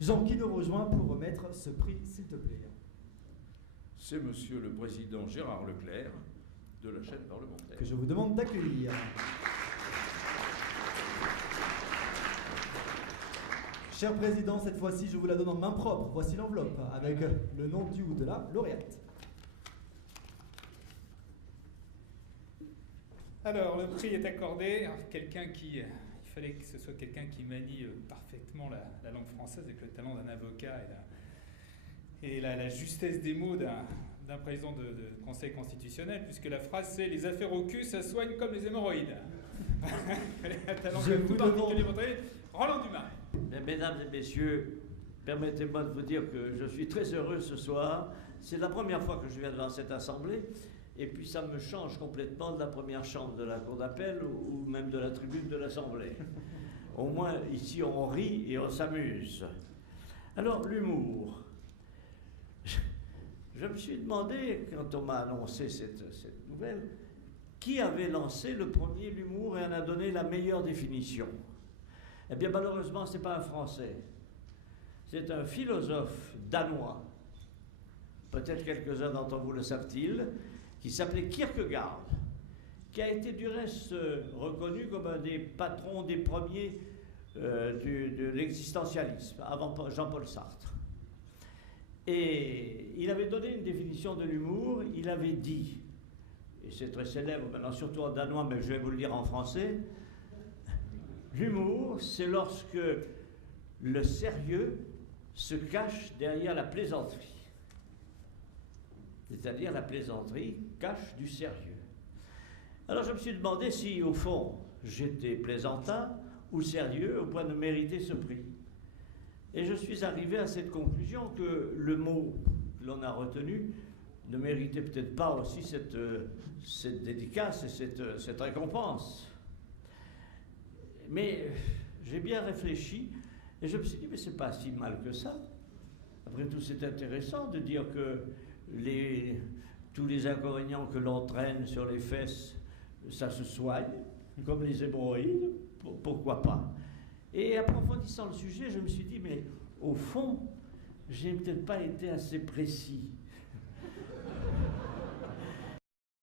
Jean, qui nous rejoint pour remettre ce prix, s'il te plaît? C'est Monsieur le Président Gérard Leclerc de la chaîne parlementaire. Que je vous demande d'accueillir. Cher Président, cette fois-ci, je vous la donne en main propre. Voici l'enveloppe avec le nom du ou de la lauréate. Alors, le prix est accordé à quelqu'un qui... Il fallait que ce soit quelqu'un qui manie parfaitement la langue française avec le talent d'un avocat et la justesse des mots d'un président de conseil constitutionnel, puisque la phrase c'est « Les affaires au cul, ça soigne comme les hémorroïdes ». Un talent de vous Roland Dumas. Mesdames et messieurs, permettez-moi de vous dire que je suis très heureux ce soir. C'est la première fois que je viens devant cette assemblée. Et puis ça me change complètement de la première chambre de la cour d'appel ou même de la tribune de l'Assemblée. Au moins, ici, on rit et on s'amuse. Alors, l'humour. Je me suis demandé, quand on m'a annoncé cette nouvelle, qui avait lancé le premier l'humour et en a donné la meilleure définition. Eh bien, malheureusement, ce n'est pas un Français. C'est un philosophe danois. Peut-être quelques-uns d'entre vous le savent-ils, qui s'appelait Kierkegaard, qui a été du reste reconnu comme un des patrons des premiers de l'existentialisme, avant Jean-Paul Sartre. Et il avait donné une définition de l'humour, il avait dit, et c'est très célèbre maintenant, surtout en danois, mais je vais vous le dire en français, l'humour, c'est lorsque le sérieux se cache derrière la plaisanterie. C'est-à-dire la plaisanterie cache du sérieux. Alors je me suis demandé si, au fond, j'étais plaisantin ou sérieux au point de mériter ce prix. Et je suis arrivé à cette conclusion que le mot que l'on a retenu ne méritait peut-être pas aussi cette dédicace et cette récompense. Mais j'ai bien réfléchi et je me suis dit, mais c'est pas si mal que ça. Après tout, c'est intéressant de dire que tous les inconvénients que l'on traîne sur les fesses, ça se soigne, comme les hémorroïdes, pourquoi pas. Et approfondissant le sujet, je me suis dit, mais au fond, j'ai peut-être pas été assez précis.